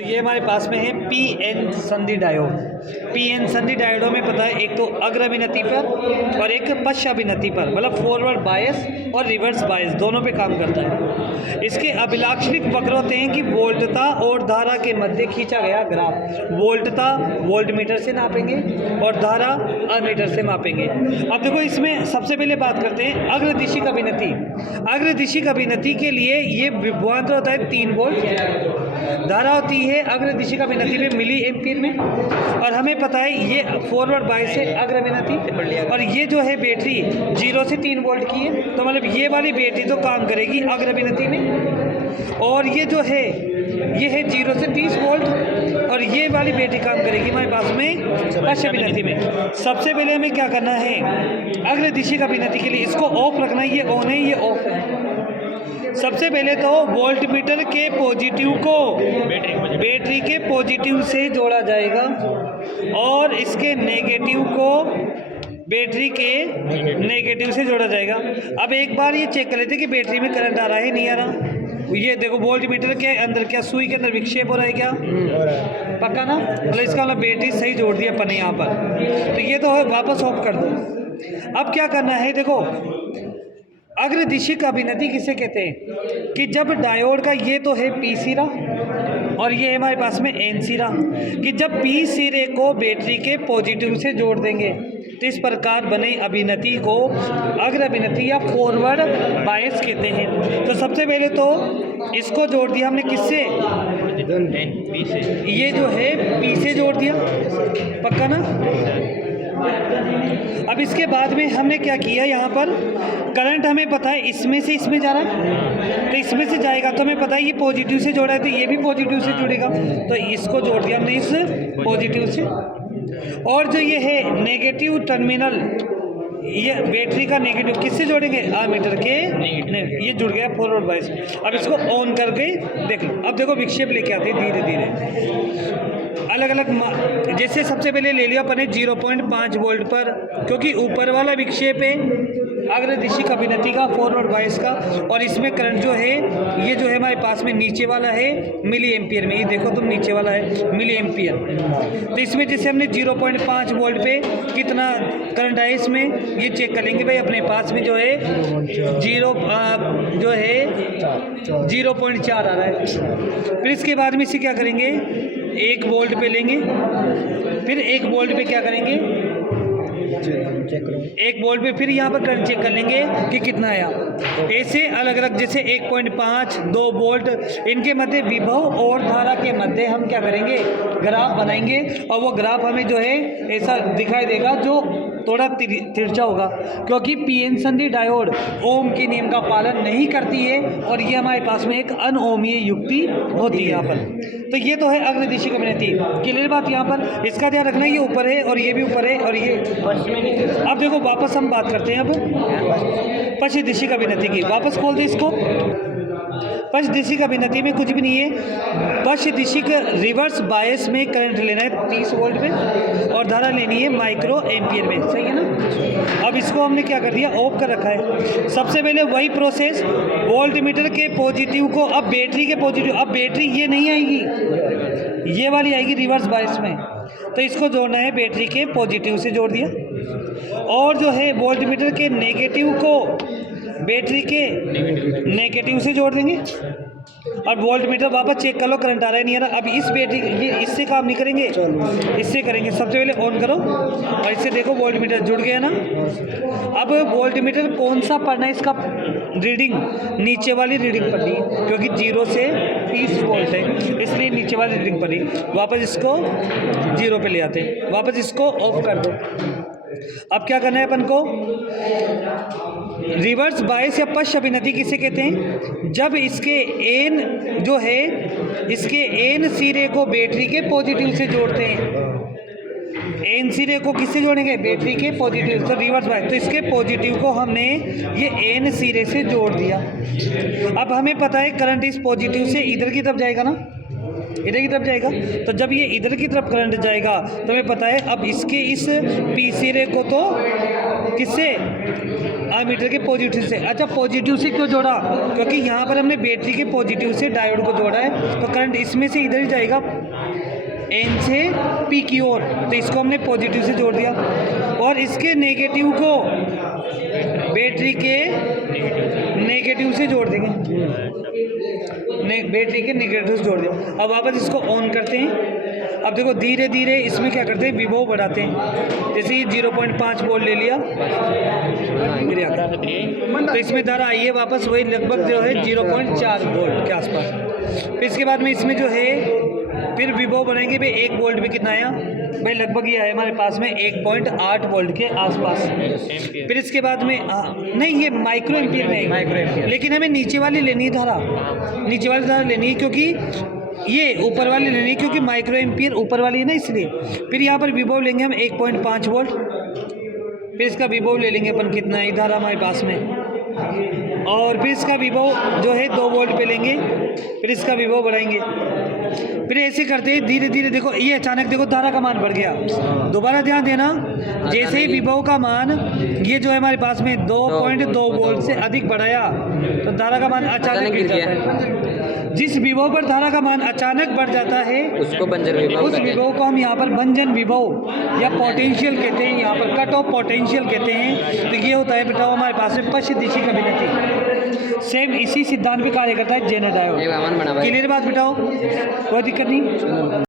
ये हमारे पास में है पी एन संधि डायोड। पी एन संधि डायोडों में पता है एक तो अग्रभिनति पर और एक पश्चाभिनति पर, मतलब फॉरवर्ड बायस और रिवर्स बायस दोनों पे काम करता है। इसके अभिलाक्षणिक वक्र होते हैं कि वोल्टता और धारा के मध्य खींचा गया ग्राफ। वोल्टता वोल्टमीटर से नापेंगे और धारा अमीटर से मापेंगे। अब देखो इसमें सबसे पहले बात करते हैं अग्रदिशिक अभिनति। अग्रदिशिक अभिनति के लिए ये विभवांतर होता है 3 वोल्ट, धारा होती है अग्रदिशिक अभिनति में मिली एम्पीयर में, और हमें पता है ये फॉरवर्ड बायस से अग्रभिनति, और ये जो है बैटरी 0 से 3 वोल्ट की है, तो मतलब ये वाली बैटरी तो काम करेगी अग्रभिनति में, और ये जो है ये है 0 से 30 वोल्ट, और ये वाली बैटरी काम करेगी हमारे पास में पश्चाभिनति में। सबसे पहले हमें क्या करना है अग्रदिशिक अभिनति के लिए, इसको ऑफ रखना है, ये ऑन है ये ऑफ है। सबसे पहले तो वोल्टमीटर के पॉजिटिव को बैटरी के पॉजिटिव से जोड़ा जाएगा और इसके नेगेटिव को बैटरी के नेगेटिव से जोड़ा जाएगा। अब एक बार ये चेक कर लेते हैं कि बैटरी में करंट आ रहा है नहीं आ रहा। ये देखो वोल्टमीटर के अंदर क्या सुई के अंदर विक्षेप हो रहा है क्या, पक्का ना, मतलब इसका मतलब बैटरी सही जोड़ दिया अपन ने यहाँ पर, तो ये तो वापस ऑफ कर दो। अब क्या करना है, देखो अग्रदिशिक अभिनति किसे कहते हैं कि जब डायोड का ये तो है पी सिरा और ये है हमारे पास में एन सिरा, कि जब पी सिरे को बैटरी के पॉजिटिव से जोड़ देंगे तो इस प्रकार बने अभिनति को अग्र अभिनति या फॉरवर्ड बायस कहते हैं। तो सबसे पहले तो इसको जोड़ दिया हमने किससे, ये जो है पी से जोड़ दिया, पक्का ना। अब इसके बाद में हमने क्या किया, यहाँ पर करंट हमें पता है इसमें से इसमें जा रहा है, तो इसमें से जाएगा तो हमें पता है ये पॉजिटिव से जोड़ा है तो ये भी पॉजिटिव से जुड़ेगा, तो इसको जोड़ दिया हमने इस पॉजिटिव से। और जो ये है नेगेटिव टर्मिनल, ये बैटरी का नेगेटिव किससे जोड़ेंगे, आमीटर के, ये जुड़ गया फॉरवर्ड बायस। अब इसको ऑन करके देख लो, अब देखो विक्षेप लेके आते हैं धीरे धीरे अलग अलग। जैसे सबसे पहले ले लिया अपने 0.5 वोल्ट पर, क्योंकि ऊपर वाला विक्षेप है अग्रदिशिक अभिनति का फॉरवर्ड बायस का, और इसमें करंट जो है ये जो है हमारे पास में नीचे वाला है मिली एम्पियर में, ये देखो तुम नीचे वाला है मिली एम्पियर। तो इसमें जैसे हमने 0.5 वोल्ट पे कितना करंट आया इसमें ये चेक कर लेंगे भाई, अपने पास में जो है 0.4 आ रहा है। फिर इसके बाद में इसे क्या करेंगे 1 वोल्ट पे लेंगे, फिर 1 वोल्ट पे क्या करेंगे 1 वोल्ट पे फिर यहाँ पर करंट चेक कर लेंगे कि कितना आया। ऐसे अलग अलग जैसे 1.5 2 वोल्ट इनके मध्य विभव और धारा के मध्य हम क्या करेंगे ग्राफ बनाएंगे, और वो ग्राफ हमें जो है ऐसा दिखाई देगा जो थोड़ा तिरछा होगा, क्योंकि पीएन संधि डायोड ओम के नियम का पालन नहीं करती है और ये हमारे पास में एक अनओमीय युक्ति होती है यहाँ पर। तो ये तो है अग्रदिशिक अभिनति, क्लियर बात। यहाँ पर इसका ध्यान रखना, ये ऊपर है और ये भी ऊपर है और ये। अब देखो वापस हम बात करते हैं अब पश्चदिशिक अभिनति की, वापस खोल दे इसको। पश्चदिशिक अभिनति में कुछ भी नहीं है, पश्चदिशिक रिवर्स बायस में करंट लेना है 30 वोल्ट में और धारा लेनी है माइक्रो एम्पियर में, सही है ना। अब इसको हमने क्या कर दिया ऑफ कर रखा है। सबसे पहले वही प्रोसेस वोल्टमीटर के पॉजिटिव को, अब बैटरी के पॉजिटिव, अब बैटरी ये नहीं आएगी, ये वाली आएगी रिवर्स बायस में, तो इसको जोड़ना है बैटरी के पॉजिटिव से जोड़ दिया, और जो है वोल्टमीटर के नेगेटिव को बैटरी के नेगेटिव से जोड़ देंगे। अब वोल्टमीटर वापस चेक कर लो करंट आ रहा है नहीं आ रहा। अब इस बैटरी ये इससे काम नहीं करेंगे, इससे करेंगे। सबसे पहले ऑन करो और इससे देखो वोल्टमीटर जुड़ गया ना। अब वोल्टमीटर कौन सा पढ़ना है, इसका रीडिंग नीचे वाली रीडिंग पढ़नी है, क्योंकि 0 से 30 वोल्ट है इसलिए नीचे वाली रीडिंग पढ़ी। वापस इसको 0 पे ले आते, वापस इसको ऑफ कर दो। अब क्या करना है अपन को, रिवर्स बायस या पश्च अभिनति किसे कहते हैं, जब इसके एन जो है इसके एन सिरे को बैटरी के पॉजिटिव से जोड़ते हैं। एन सिरे को किससे जोड़ेंगे, बैटरी के पॉजिटिव, तो रिवर्स बायस, तो इसके पॉजिटिव को हमने ये एन सिरे से जोड़ दिया। अब हमें पता है करंट इस पॉजिटिव से इधर की तरफ जाएगा ना, इधर की तरफ जाएगा, तो जब ये इधर की तरफ करंट जाएगा तो हमें पता है अब इसके इस पी सिरे को तो किससे आमीटर के पॉजिटिव से। अच्छा, पॉजिटिव से क्यों जोड़ा? क्योंकि यहाँ पर हमने बैटरी के पॉजिटिव से डायोड को जोड़ा है, तो करंट इसमें से इधर ही जाएगा, एन से पी की ओर, तो इसको हमने पॉजिटिव से जोड़ दिया। और इसके नेगेटिव को बैटरी के नेगेटिव से जोड़ देंगे, बैटरी के नेगेटिव से जोड़ दिया। अब वापस इसको ऑन करते हैं। अब देखो धीरे धीरे इसमें क्या करते हैं, विभव बढ़ाते हैं। जैसे ये 0.5 वोल्ट ले लिया, तो इसमें धारा आई है वापस वही लगभग जो है 0.4 वोल्ट के आसपास। फिर इसके बाद में इसमें जो है फिर विभव बढ़ाएंगे भाई, 1 वोल्ट भी कितना आया भाई, लगभग ये है हमारे पास में 1.8 वोल्ट के आसपास। फिर इसके बाद में नहीं, ये माइक्रो एम्पियर में है, लेकिन हमें नीचे वाली लेनी है धारा, नीचे वाली धारा लेनी है, क्योंकि ये ऊपर वाली लेनी है, क्योंकि माइक्रो एम्पियर ऊपर वाली है ना, इसलिए। फिर यहाँ पर विभव लेंगे हम 1.5 वोल्ट। फिर इसका विभव ले लेंगे अपन, कितना है धारा हमारे पास में, और फिर इसका विभव जो है 2 वोल्ट पे लेंगे। फिर इसका विभव बढ़ाएंगे। फिर ऐसे करते हैं धीरे धीरे। देखो ये अचानक देखो धारा का मान बढ़ गया। दोबारा ध्यान देना, जैसे ही विभव का मान ये जो है हमारे पास में 2.2 वोल्ट से अधिक बढ़ाया, तो धारा का मान अचानक गिर जाता है। जिस विभव पर धारा का मान अचानक बढ़ जाता है उसको बंजर विभव, उस विभव को हम यहाँ पर भंजन विभव या पोटेंशियल कहते हैं, यहाँ पर कट ऑफ पोटेंशियल कहते हैं। तो ये होता है बेटा हमारे पास में पश्च दिशी का विनति। सेम इसी सिद्धांत पे कार्य करता है जेनर डायोड। क्लियर बात बेटाओ, कोई दिक्कत नहीं।